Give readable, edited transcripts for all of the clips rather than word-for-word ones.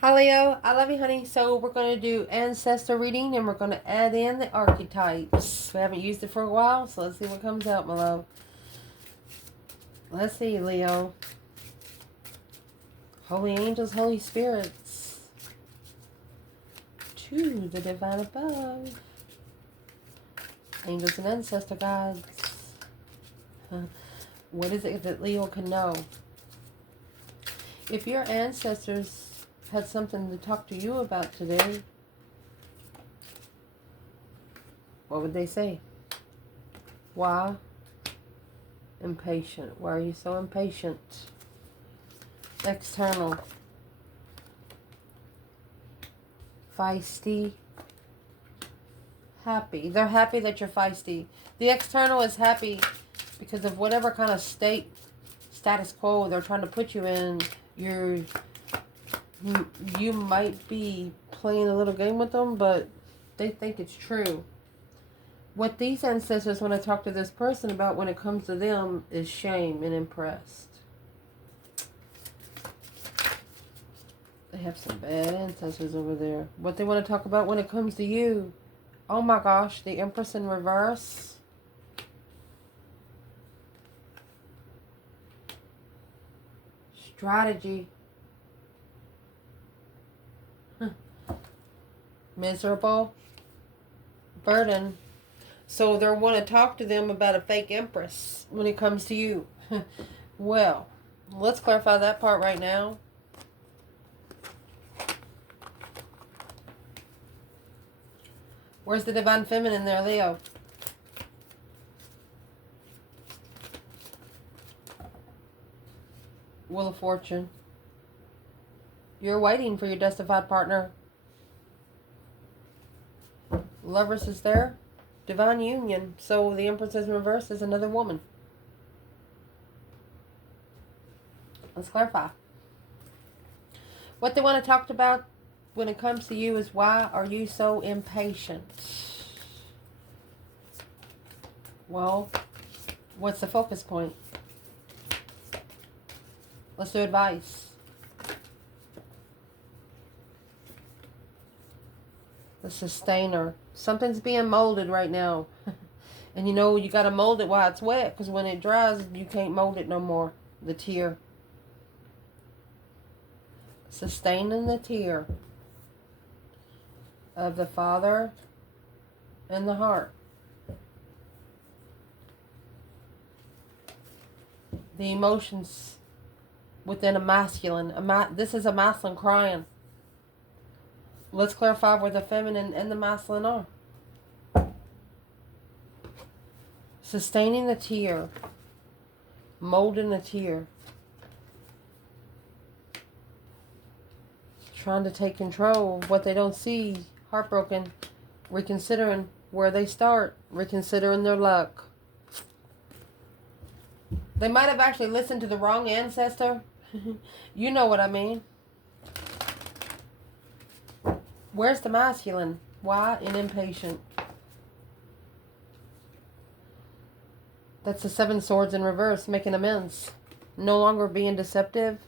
Hi Leo, I love you honey. So we're going to do Ancestor reading and we're going to add in the archetypes. We haven't used it for a while, so let's see what comes out, my love. Let's see, Leo. Holy angels, Holy spirits. To the divine above. Angels and ancestor gods. What is it that Leo can know? If your ancestors had something to talk to you about today, what would they say? Why? Impatient. Why are you so impatient? External. Feisty. Happy. They're happy that you're feisty. The external is happy because of whatever kind of status quo they're trying to put you in. You might be playing a little game with them, but they think it's true. What these ancestors want to talk to this person about when it comes to them is shame and impressed. They have some bad ancestors over there. What they want to talk about when it comes to you. Oh my gosh, the Empress in reverse. Strategy. Miserable. Burden. So they want to talk to them about a fake Empress when it comes to you. Well, let's clarify that part right now. Where's the divine feminine there, Leo? Wheel of Fortune. You're waiting for your justified partner. Lovers is there. Divine union. So the Empress in reverse is another woman. Let's clarify. What they want to talk about when it comes to you is why are you so impatient? Well, what's the focus point? Let's do advice. The sustainer. Something's being molded right now. And you know, you got to mold it while it's wet, because when it dries, you can't mold it no more. The tear. Sustaining the tear of the father and the heart. The emotions within a masculine. This is a masculine crying. Let's clarify where the feminine and the masculine are. Sustaining the tear. Molding the tear. Trying to take control of what they don't see. Heartbroken. Reconsidering where they start. Reconsidering their luck. They might have actually listened to the wrong ancestor. You know what I mean. Where's the masculine? Why and impatient? That's the 7 swords in reverse, making amends. No longer being deceptive.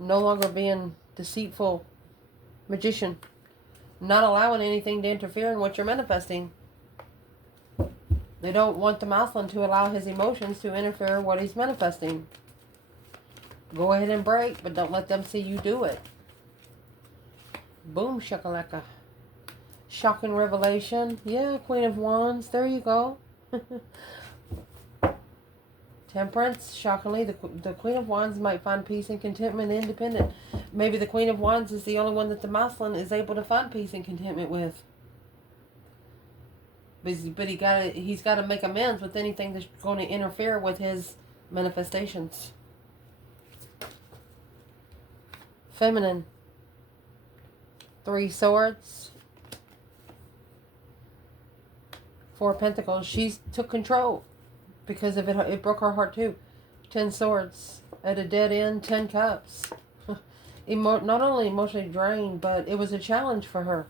No longer being deceitful. Magician. Not allowing anything to interfere in what you're manifesting. They don't want the masculine to allow his emotions to interfere in what he's manifesting. Go ahead and break, but don't let them see you do it. Boom shakalaka. Shocking revelation. Yeah, Queen of Wands. There you go. Temperance. Shockingly, the Queen of Wands might find peace and contentment independent. Maybe the Queen of Wands is the only one that the masculine is able to find peace and contentment with. But he's got to make amends with anything that's going to interfere with his manifestations. Feminine. 3 swords. 4 pentacles. She took control because of it. It broke her heart too. 10 swords. At a dead end, 10 cups. Not only emotionally drained, but it was a challenge for her.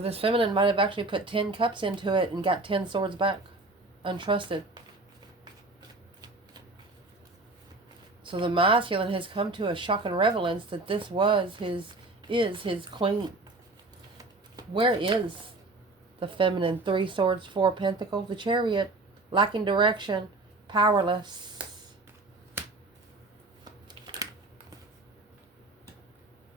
This feminine might have actually put 10 cups into it and got 10 swords back. Untrusted. So the masculine has come to a shocking revelance that this is his queen. Where is the feminine? 3 swords, 4 pentacles, the chariot, lacking direction, powerless.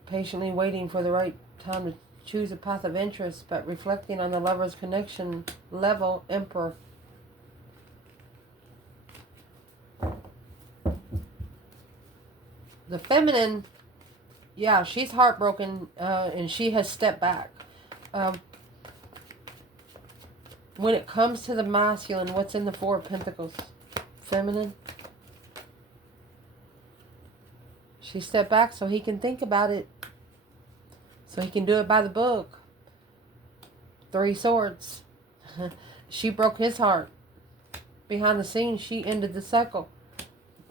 Patiently waiting for the right time to choose a path of interest, but reflecting on the lover's connection level, emperor. The feminine, yeah, she's heartbroken, and she has stepped back. When it comes to the masculine, what's in the 4 of Pentacles? Feminine. She stepped back so he can think about it. So he can do it by the book. 3 swords. She broke his heart. Behind the scenes, she ended the cycle.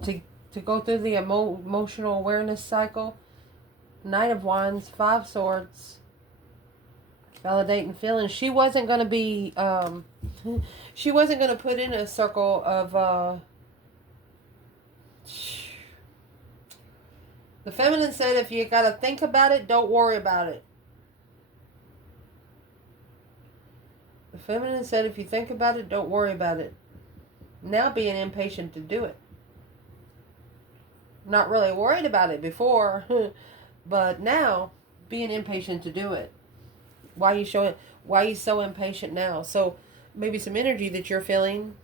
To go through the emotional awareness cycle. Knight of Wands, 5 swords. Validating feelings. She wasn't going to be, she wasn't going to put in a circle of, the feminine said if you got to think about it, don't worry about it. The feminine said if you think about it, don't worry about it. Now being impatient to do it. Not really worried about it before, but now being impatient to do it. Why are you so impatient now? So maybe some energy that you're feeling,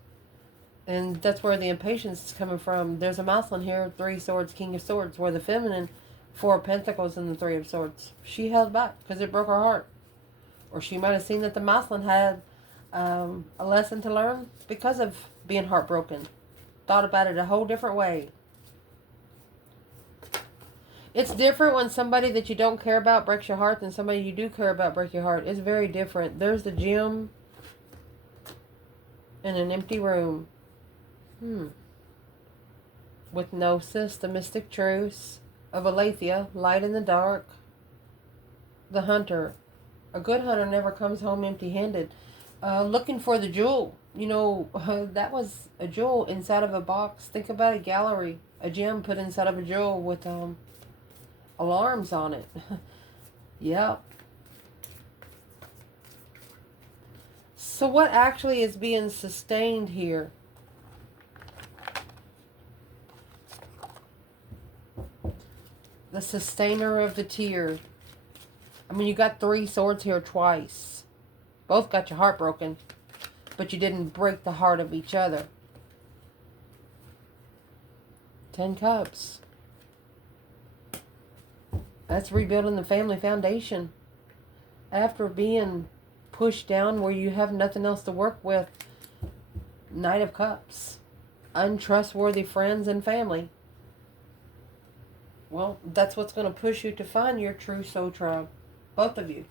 and that's where the impatience is coming from. There's a masculine here, 3 swords, King of Swords, where the feminine, 4 of Pentacles and the 3 of Swords. She held back because it broke her heart. Or she might have seen that the masculine had a lesson to learn because of being heartbroken. Thought about it a whole different way. It's different when somebody that you don't care about breaks your heart than somebody you do care about breaks your heart. It's very different. There's the gem in an empty room. With Gnosis, the mystic truths of Aletheia, light in the dark. The hunter. A good hunter never comes home empty-handed. Looking for the jewel. You know, that was a jewel inside of a box. Think about a gallery. A gem put inside of a jewel with alarms on it. Yep. So what actually is being sustained here? The sustainer of the tear. I mean, you got 3 swords here twice. Both got your heart broken, but you didn't break the heart of each other. 10 cups. That's rebuilding the family foundation. After being pushed down where you have nothing else to work with. Knight of Cups. Untrustworthy friends and family. Well, that's what's going to push you to find your true soul tribe. Both of you.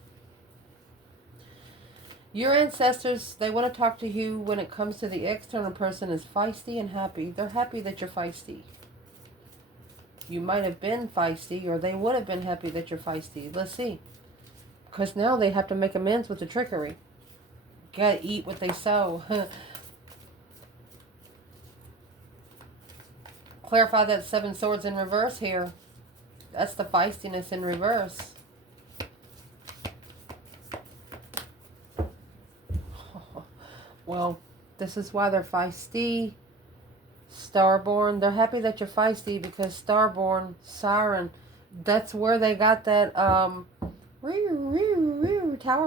Your ancestors, they want to talk to you when it comes to the external person is feisty and happy. They're happy that you're feisty. You might have been feisty, or they would have been happy that you're feisty. Let's see. Because now they have to make amends with the trickery. Gotta eat what they sow. Clarify that 7 swords in reverse here. That's the feistiness in reverse. Well, this is why they're feisty. Starborn, they're happy that you're feisty because Starborn, Siren, that's where they got that tower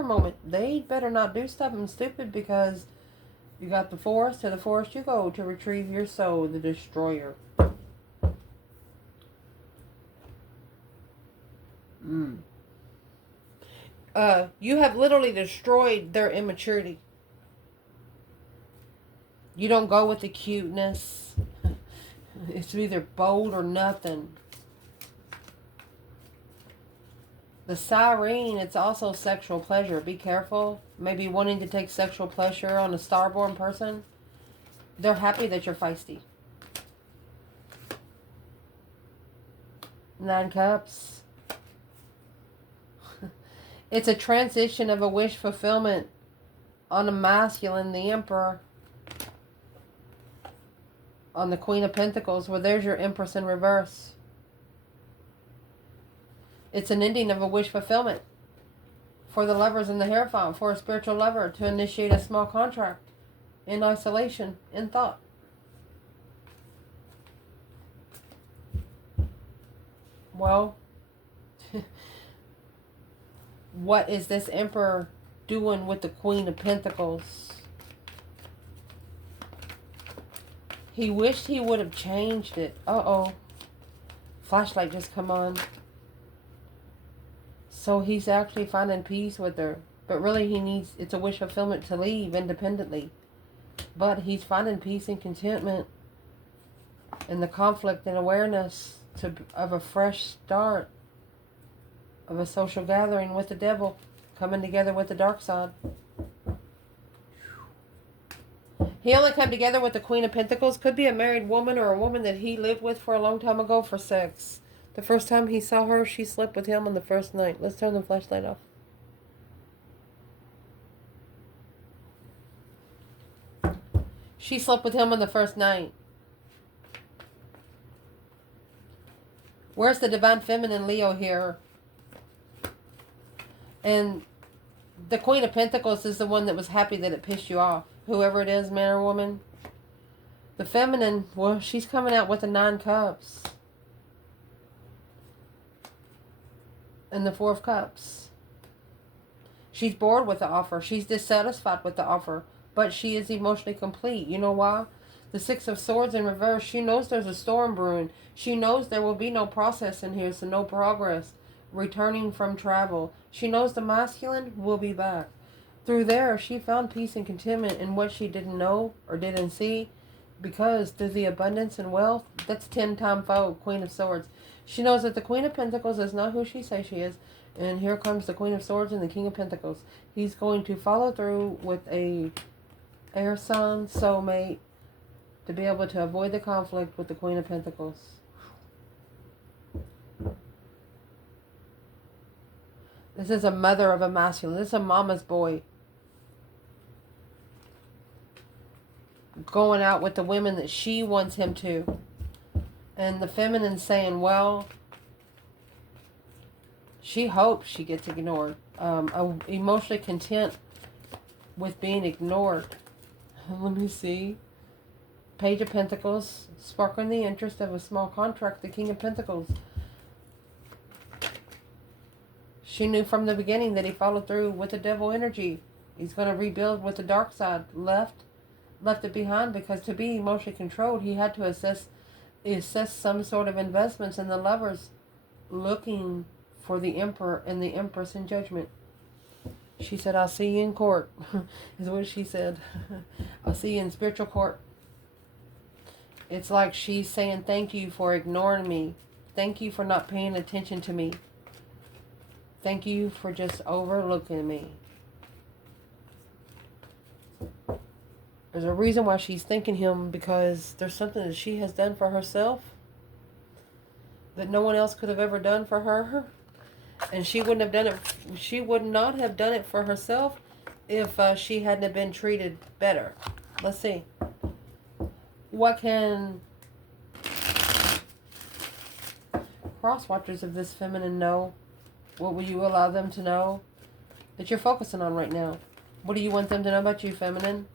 moment. They better not do something stupid because you got the forest. To the forest you go to retrieve your soul, the destroyer. You have literally destroyed their immaturity. You don't go with the cuteness. It's either bold or nothing. The siren, it's also sexual pleasure. Be careful. Maybe wanting to take sexual pleasure on a starborn person. They're happy that you're feisty. 9 cups. It's a transition of a wish fulfillment on a masculine, the emperor. on the Queen of Pentacles. Well, there's your Empress in reverse. It's an ending of a wish fulfillment for the lovers in the Hierophant, for a spiritual lover to initiate a small contract in isolation, in thought. Well, what is this Emperor doing with the Queen of Pentacles? He wished he would have changed it. Uh-oh. Flashlight just come on. So he's actually finding peace with her. But really it's a wish fulfillment to leave independently. But he's finding peace and contentment in the conflict and awareness of a fresh start. Of a social gathering with the devil. Coming together with the dark side. He only come together with the Queen of Pentacles. Could be a married woman or a woman that he lived with for a long time ago for sex. The first time he saw her, she slept with him on the first night. Let's turn the flashlight off. She slept with him on the first night. Where's the Divine Feminine Leo here? And the Queen of Pentacles is the one that was happy that it pissed you off. Whoever it is, man or woman. The feminine, well, she's coming out with the 9 cups. And the 4 of cups. She's bored with the offer. She's dissatisfied with the offer. But she is emotionally complete. You know why? The 6 of Swords in reverse. She knows there's a storm brewing. She knows there will be no process in here. So no progress. Returning from travel. She knows the masculine will be back. Through there, she found peace and contentment in what she didn't know or didn't see. Because through the abundance and wealth, that's 10-time foe, Queen of Swords. She knows that the Queen of Pentacles is not who she says she is. And here comes the Queen of Swords and the King of Pentacles. He's going to follow through with a air sign soulmate to be able to avoid the conflict with the Queen of Pentacles. This is a mother of a masculine. This is a mama's boy. Going out with the women that she wants him to. And the feminine saying, well, she hopes she gets ignored. Emotionally content with being ignored. Let me see. Page of Pentacles. Sparking the interest of a small contract. The King of Pentacles. She knew from the beginning that he followed through with the devil energy. He's going to rebuild with the dark side. Left it behind, because to be emotionally controlled, he had to assess some sort of investments in the lovers, looking for the Emperor and the Empress in judgment. She said, I'll see you in court, is what she said. I'll see you in spiritual court. It's like she's saying, thank you for ignoring me. Thank you for not paying attention to me. Thank you for just overlooking me. There's a reason why she's thanking him, because there's something that she has done for herself that no one else could have ever done for her. And she wouldn't have done it. She would not have done it for herself if she hadn't been treated better. Let's see. What can cross watchers of this feminine know? What will you allow them to know that you're focusing on right now? What do you want them to know about you, feminine?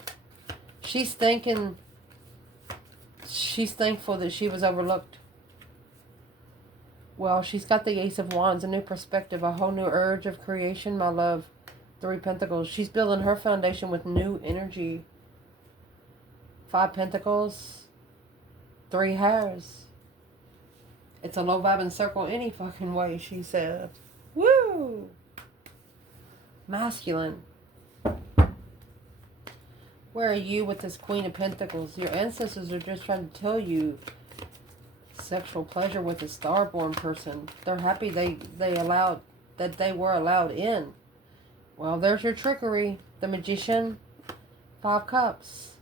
She's thankful that she was overlooked. Well, she's got the Ace of Wands, a new perspective, a whole new urge of creation, my love. 3 Pentacles. She's building her foundation with new energy. 5 Pentacles. 3 Hairs. It's a low vibing circle any fucking way, she said. Woo! Masculine. Where are you with this Queen of Pentacles? Your ancestors are just trying to tell you sexual pleasure with a starborn person. They're happy they were allowed in. Well, there's your trickery. The Magician, 5 Cups.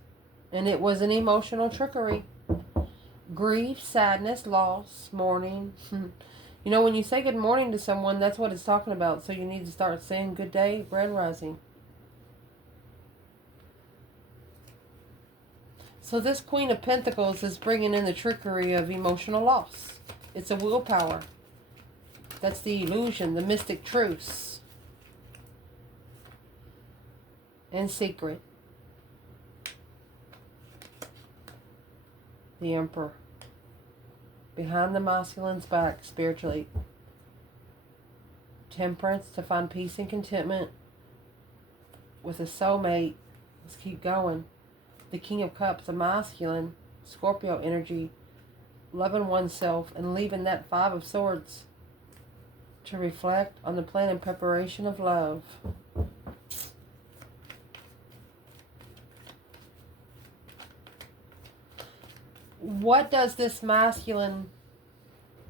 And it was an emotional trickery. Grief, sadness, loss, mourning. You know, when you say good morning to someone, that's what it's talking about. So you need to start saying good day, grand rising. So this Queen of Pentacles is bringing in the trickery of emotional loss. It's a willpower. That's the illusion, the mystic truths. And secret. The Emperor. Behind the masculine's back, spiritually. Temperance, to find peace and contentment with a soulmate. Let's keep going. The King of Cups, the masculine, Scorpio energy, loving oneself and leaving that Five of Swords to reflect on the plan and preparation of love. What does this masculine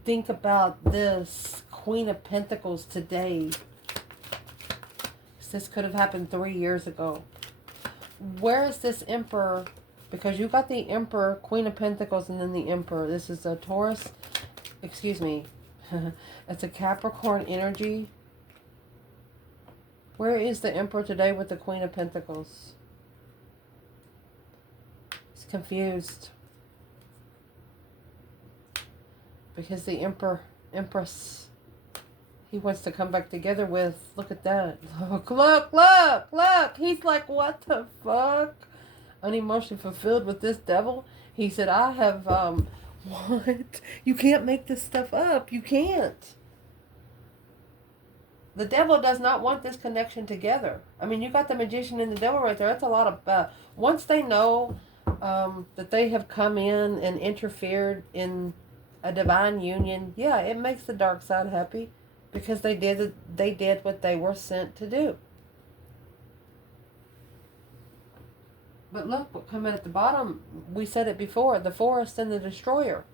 think about this Queen of Pentacles today? This could have happened 3 years ago. Where is this Emperor? Because you got the Emperor, Queen of Pentacles, and then the Emperor. This is a Taurus. Excuse me. It's a Capricorn energy. Where is the Emperor today with the Queen of Pentacles? He's confused. Because the Empress, he wants to come back together with, look at that. Look. He's like, what the fuck? Unemotionally fulfilled with this devil. He said, I have, what? You can't make this stuff up. You can't. The devil does not want this connection together. I mean, you got the magician and the devil right there. That's a lot of, once they know that they have come in and interfered in a divine union, yeah, it makes the dark side happy because they did what they were sent to do. But look what coming at the bottom. We said it before, the Forest and the Destroyer.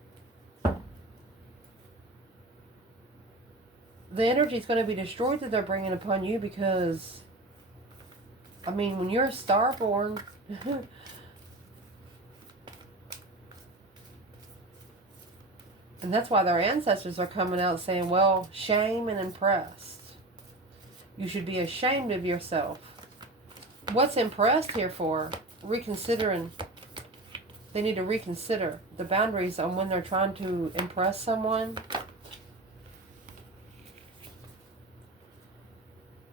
The energy is going to be destroyed that they're bringing upon you because, I mean, when you're starborn, and that's why their ancestors are coming out saying, well, shame and impressed. You should be ashamed of yourself. What's impressed here for? Reconsidering. They need to reconsider the boundaries on when they're trying to impress someone.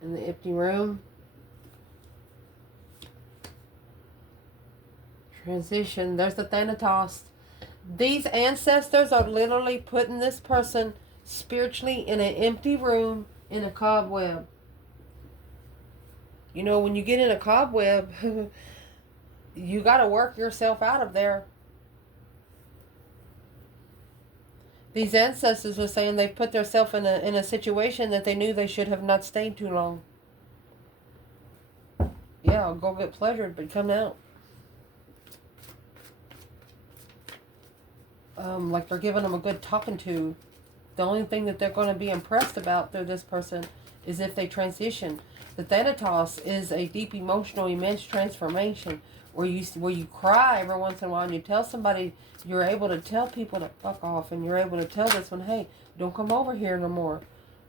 In the empty room. Transition. There's the Thanatos. These ancestors are literally putting this person spiritually in an empty room in a cobweb. You know, when you get in a cobweb, you got to work yourself out of there. These ancestors are saying they put themselves in a situation that they knew they should have not stayed too long. Yeah, I'll go get pleasured, but come out. Like they're giving them a good talking to. The only thing that they're going to be impressed about through this person is if they transition. The Thanatos is a deep emotional, immense transformation where you cry every once in a while and you tell somebody, you're able to tell people to fuck off, and you're able to tell this one, hey, don't come over here no more.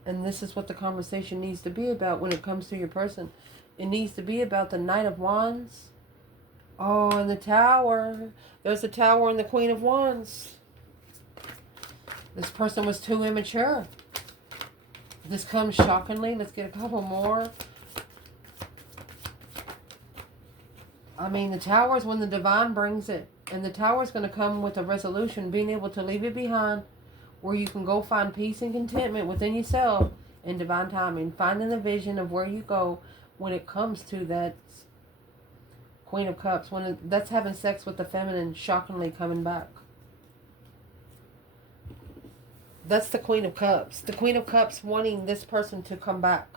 And this is what the conversation needs to be about when it comes to your person. It needs to be about the Knight of Wands. Oh, and the Tower. There's the Tower and the Queen of Wands. This person was too immature. This comes shockingly. Let's get a couple more. I mean, the Tower is when the divine brings it. And the Tower is going to come with a resolution, being able to leave it behind, where you can go find peace and contentment within yourself in divine timing. Finding the vision of where you go when it comes to that Queen of Cups. That's having sex with the feminine, shockingly coming back. That's the Queen of Cups. The Queen of Cups wanting this person to come back.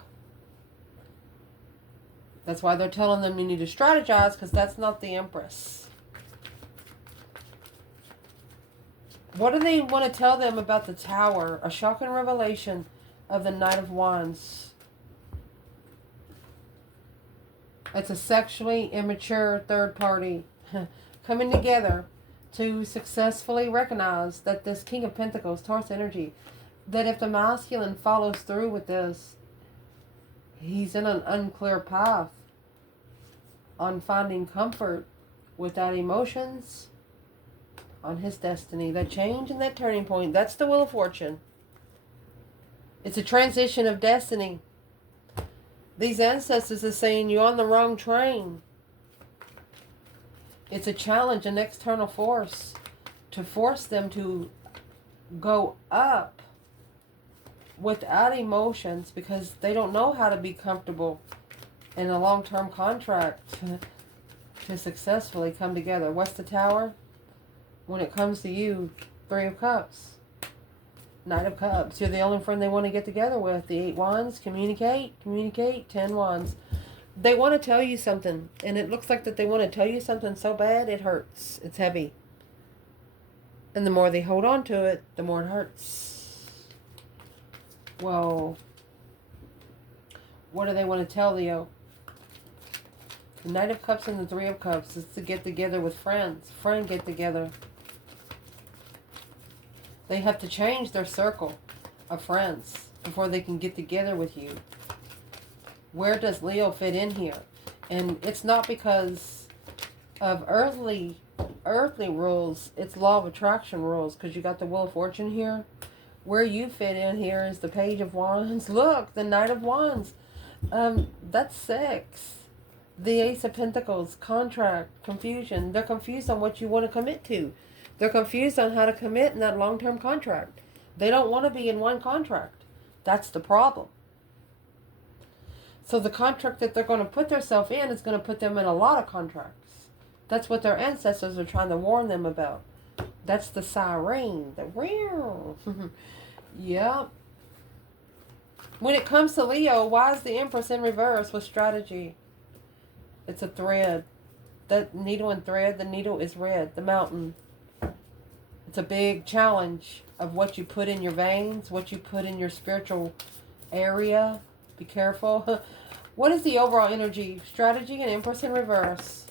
That's why they're telling them you need to strategize, because that's not the Empress. What do they want to tell them about the Tower? A shocking revelation of the Knight of Wands. It's a sexually immature third party coming together to successfully recognize that this King of Pentacles, Taurus energy, that if the masculine follows through with this, he's in an unclear path on finding comfort without emotions on his destiny. That change and that turning point, that's the Wheel of Fortune. It's a transition of destiny. These ancestors are saying you're on the wrong train. It's a challenge, an external force to force them to go up without emotions because they don't know how to be comfortable in a long-term contract to successfully come together. What's the Tower? When it comes to you, 3 of Cups. Knight of Cups. You're the only friend they want to get together with. The 8 Wands. Communicate. 10 Wands. They want to tell you something. And it looks like that they want to tell you something so bad it hurts. It's heavy. And the more they hold on to it, the more it hurts. Well, what do they want to tell Leo? The Knight of Cups and the 3 of Cups is to get together with friends. Friend get together. They have to change their circle of friends before they can get together with you. Where does Leo fit in here? And it's not because of earthly rules. It's law of attraction rules, because you got the Wheel of Fortune here. Where you fit in here is the Page of Wands. Look, the Knight of Wands. That's 6. The Ace of Pentacles, contract, confusion. They're confused on what you want to commit to. They're confused on how to commit in that long-term contract. They don't want to be in one contract. That's the problem. So the contract that they're going to put themselves in is going to put them in a lot of contracts. That's what their ancestors are trying to warn them about. That's the siren. The real. Yep. When it comes to Leo, why is the Empress in reverse with strategy? It's a thread. That needle and thread, the needle is red. The mountain. It's a big challenge of what you put in your veins, what you put in your spiritual area. Be careful. What is the overall energy? Strategy and Empress in reverse.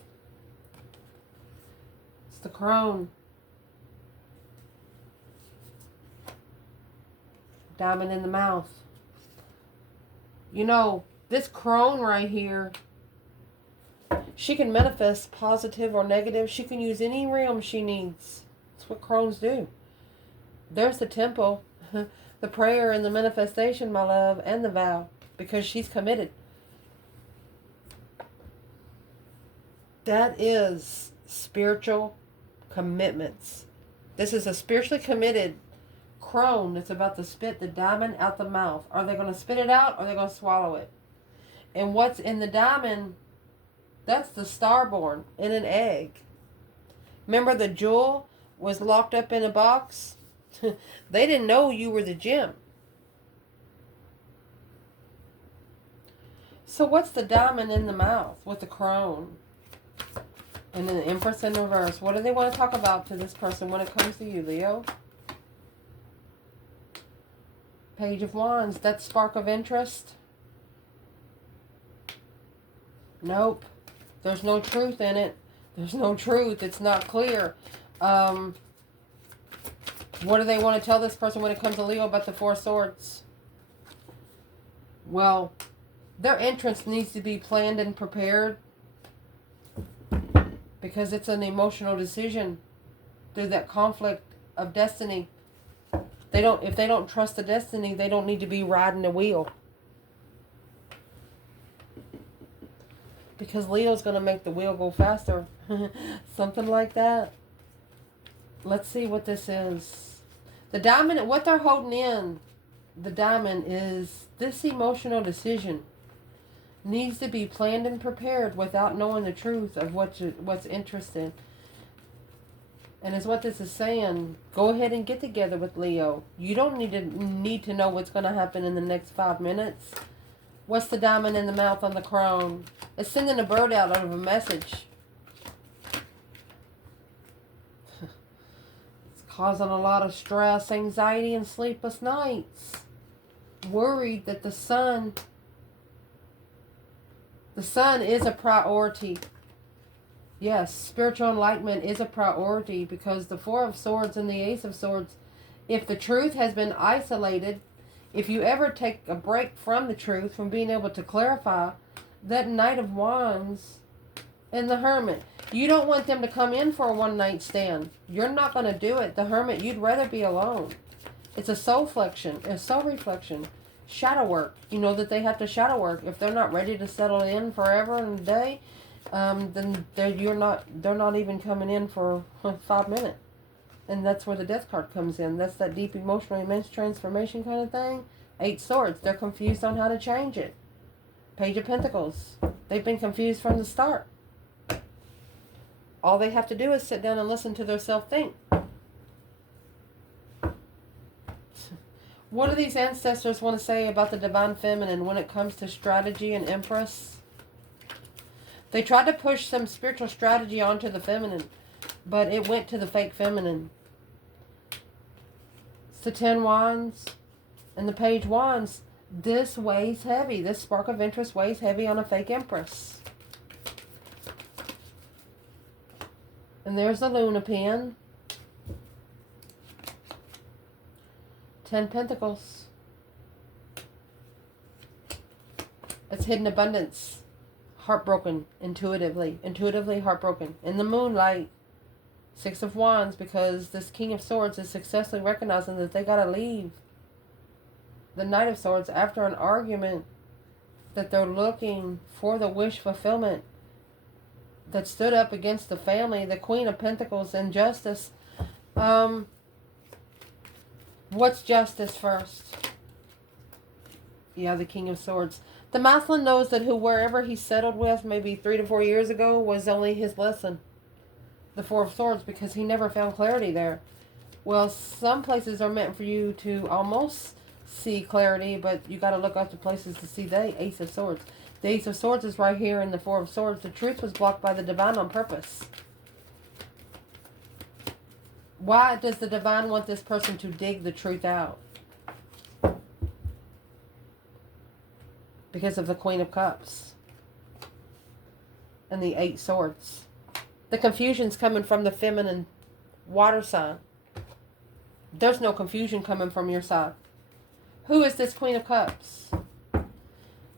It's the Crone. Diamond in the mouth. You know, this Crone right here, she can manifest positive or negative. She can use any realm she needs. That's what Crones do. There's the temple, the prayer and the manifestation, my love, and the vow, because she's committed. That is spiritual commitments. This is a spiritually committed Crone. It's about to spit the diamond out the mouth. Are they going to spit it out or are they going to swallow it? And what's in the diamond, that's the starborn in an egg. Remember the jewel was locked up in a box? They didn't know you were the gem. So what's the diamond in the mouth with the Crone? And then the Empress in reverse. What do they want to talk about to this person when it comes to you, Leo? Page of Wands. That spark of interest? Nope. There's no truth in it. There's no truth. It's not clear. What do they want to tell this person when it comes to Leo about the 4 swords? Well, their entrance needs to be planned and prepared, because it's an emotional decision through that conflict of destiny. If they don't trust the destiny, they don't need to be riding the wheel. Because Leo's going to make the wheel go faster. Something like that. Let's see what this is. The diamond, what they're holding in, the diamond, is this emotional decision needs to be planned and prepared without knowing the truth of what's interested. And is what this is saying. Go ahead and get together with Leo. You don't need to know what's going to happen in the next 5 minutes. What's the diamond in the mouth on the Crone? It's sending a bird out of a message. It's causing a lot of stress, anxiety, and sleepless nights. Worried that the sun is a priority. Yes, spiritual enlightenment is a priority, because the 4 of Swords and the Ace of Swords, if the truth has been isolated, if you ever take a break from the truth, from being able to clarify, that Knight of Wands And the Hermit. You don't want them to come in for a one-night stand. You're not going to do it. The Hermit, you'd rather be alone. It's a soul flexion, a soul reflection. Shadow work. You know that they have to shadow work. If they're not ready to settle in forever and a day, then they're not even coming in for 5 minutes. And that's where the Death card comes in. That's that deep emotional immense transformation kind of thing. 8 Swords. They're confused on how to change it. Page of Pentacles. They've been confused from the start. All they have to do is sit down and listen to their self think. What do these ancestors want to say about the Divine Feminine when it comes to strategy and Empress? They tried to push some spiritual strategy onto the feminine, but it went to the fake feminine. It's the 10 Wands and the Page Wands. This weighs heavy. This spark of interest weighs heavy on a fake Empress. And there's the Luna pin. 10 Pentacles. It's hidden abundance. Heartbroken, intuitively. Intuitively heartbroken. In the moonlight. 6 of Wands, because this King of Swords is successfully recognizing that they got to leave. The Knight of Swords, after an argument, that they're looking for the wish fulfillment that stood up against the family. The Queen of Pentacles and Justice. What's justice first? Yeah, the King of Swords. The masculine knows that wherever he settled with, maybe 3 to 4 years ago, was only his lesson. The 4 of Swords, because he never found clarity there. Well, some places are meant for you to almost see clarity, but you got to look up to places to see the Ace of Swords. The Ace of Swords is right here in the 4 of Swords. The truth was blocked by the Divine on purpose. Why does the Divine want this person to dig the truth out? Because of the Queen of Cups. And the 8 Swords. The confusion's coming from the feminine water sign. There's no confusion coming from your side. Who is this Queen of Cups?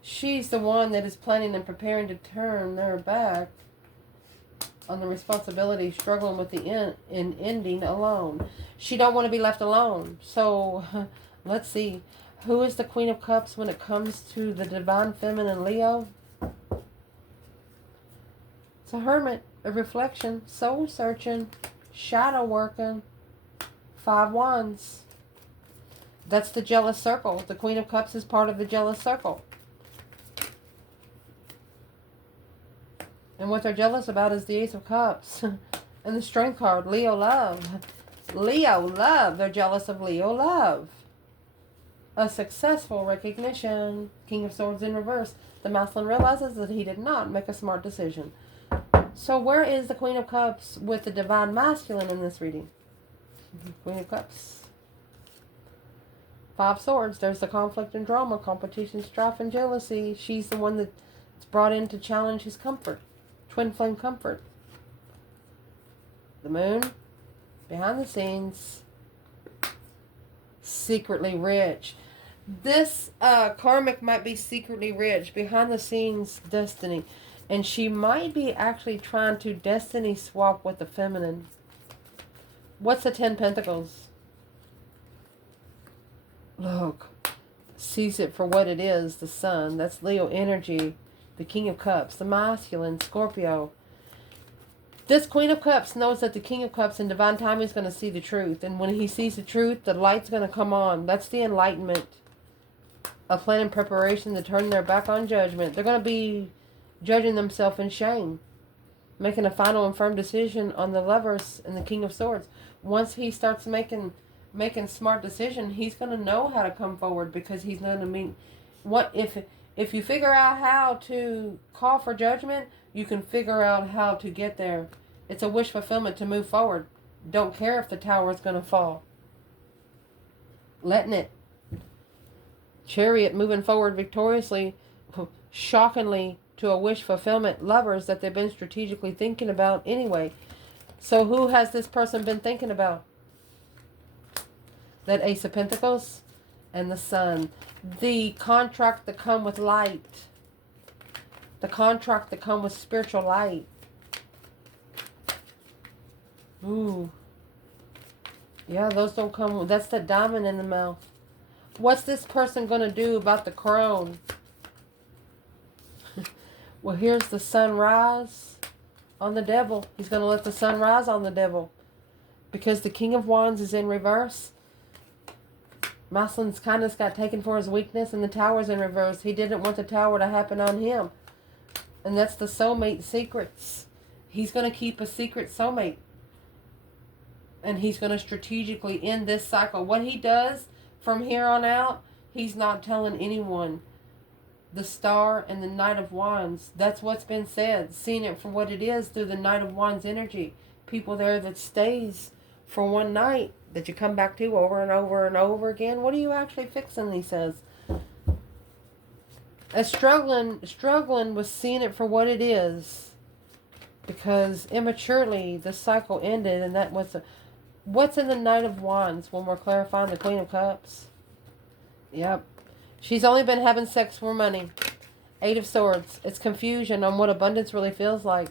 She's the one that is planning and preparing to turn their back on the responsibility, struggling with the ending alone. She don't want to be left alone. So, let's see. Who is the Queen of Cups when it comes to the Divine Feminine Leo? It's a Hermit, a reflection, soul searching, shadow working, 5 Wands. That's the jealous circle. The Queen of Cups is part of the jealous circle. And what they're jealous about is the Ace of Cups. And the Strength card, Leo love. Leo love. They're jealous of Leo love. A successful recognition. King of Swords in reverse. The masculine realizes that he did not make a smart decision. So where is the Queen of Cups with the Divine Masculine in this reading? Queen of Cups. 5 Swords. There's the conflict and drama, competition, strife, and jealousy. She's the one that's brought in to challenge his comfort. Twin flame comfort. The Moon. Behind the scenes. Secretly rich. This Karmic might be secretly rich. Behind the scenes, destiny. And she might be actually trying to destiny swap with the feminine. What's the 10 Pentacles? Look. Sees it for what it is. The Sun. That's Leo energy. The King of Cups. The masculine. Scorpio. This Queen of Cups knows that the King of Cups in divine timing is going to see the truth. And when he sees the truth, the light's going to come on. That's the enlightenment. A plan and preparation to turn their back on judgment. They're going to be judging themselves in shame. Making a final and firm decision on the Lovers and the King of Swords. Once he starts making smart decision, he's going to know how to come forward, because he's going to mean what if you figure out how to call for judgment, you can figure out how to get there. It's a wish fulfillment to move forward. Don't care if the tower is going to fall. Letting it. Chariot moving forward victoriously, shockingly, to a wish fulfillment. Lovers that they've been strategically thinking about anyway. So who has this person been thinking about? That Ace of Pentacles and the Sun. The contract that come with light. The contract that come with spiritual light. Ooh. Yeah, those don't come. That's the diamond in the mouth. What's this person going to do about the crone? Well, here's the sunrise on the devil. He's going to let the sun rise on the devil. Because the King of Wands is in reverse. Masculine's kindness got taken for his weakness, and the Tower's in reverse. He didn't want the Tower to happen on him. And that's the soulmate secrets. He's going to keep a secret soulmate. And he's going to strategically end this cycle. What he does from here on out, he's not telling anyone. The Star and the Knight of Wands, that's what's been said. Seeing it for what it is through the Knight of Wands energy. People there that stays for one night that you come back to over and over and over again. What are you actually fixing, he says. As struggling with seeing it for what it is. Because immaturely the cycle ended, and that was what's in the Knight of Wands when we're clarifying the Queen of Cups? Yep. She's only been having sex for money. 8 of Swords. It's confusion on what abundance really feels like.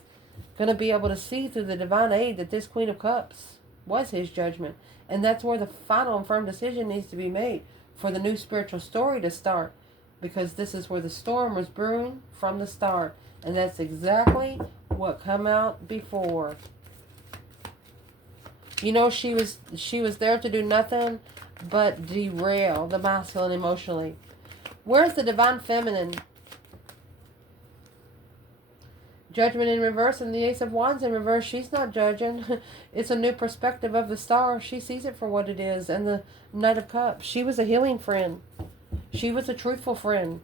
Going to be able to see through the divine aid that this Queen of Cups was his judgment. And that's where the final and firm decision needs to be made for the new spiritual story to start. Because this is where the storm was brewing from the start. And that's exactly what come out before. You know, she was there to do nothing but derail the masculine emotionally. Where's the divine feminine? Judgment in reverse and the Ace of Wands in reverse. She's not judging. It's a new perspective of the Star. She sees it for what it is. And the Knight of Cups. She was a healing friend. She was a truthful friend.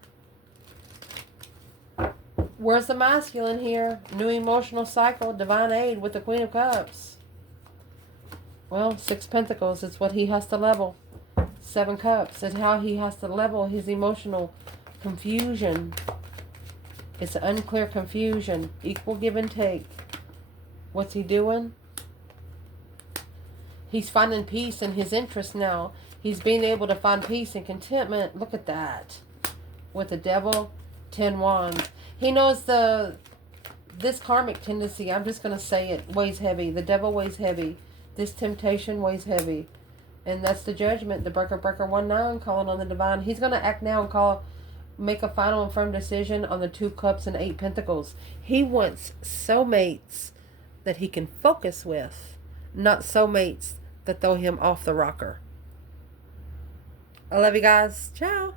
Where's the masculine here? New emotional cycle. Divine aid with the Queen of Cups. Well, 6 Pentacles. It's what he has to level. 7 Cups. It's how he has to level his emotional confusion. It's unclear confusion. Equal give and take. What's he doing? He's finding peace in his interest now. He's being able to find peace and contentment. Look at that. With the Devil, 10 Wands. He knows this karmic tendency, I'm just going to say it, weighs heavy. The Devil weighs heavy. This temptation weighs heavy. And that's the judgment. The breaker 1-9 calling on the divine. He's going to act now and make a final and firm decision on the 2 Cups and 8 Pentacles. He wants soulmates that he can focus with, not soulmates that throw him off the rocker. I love you guys. Ciao.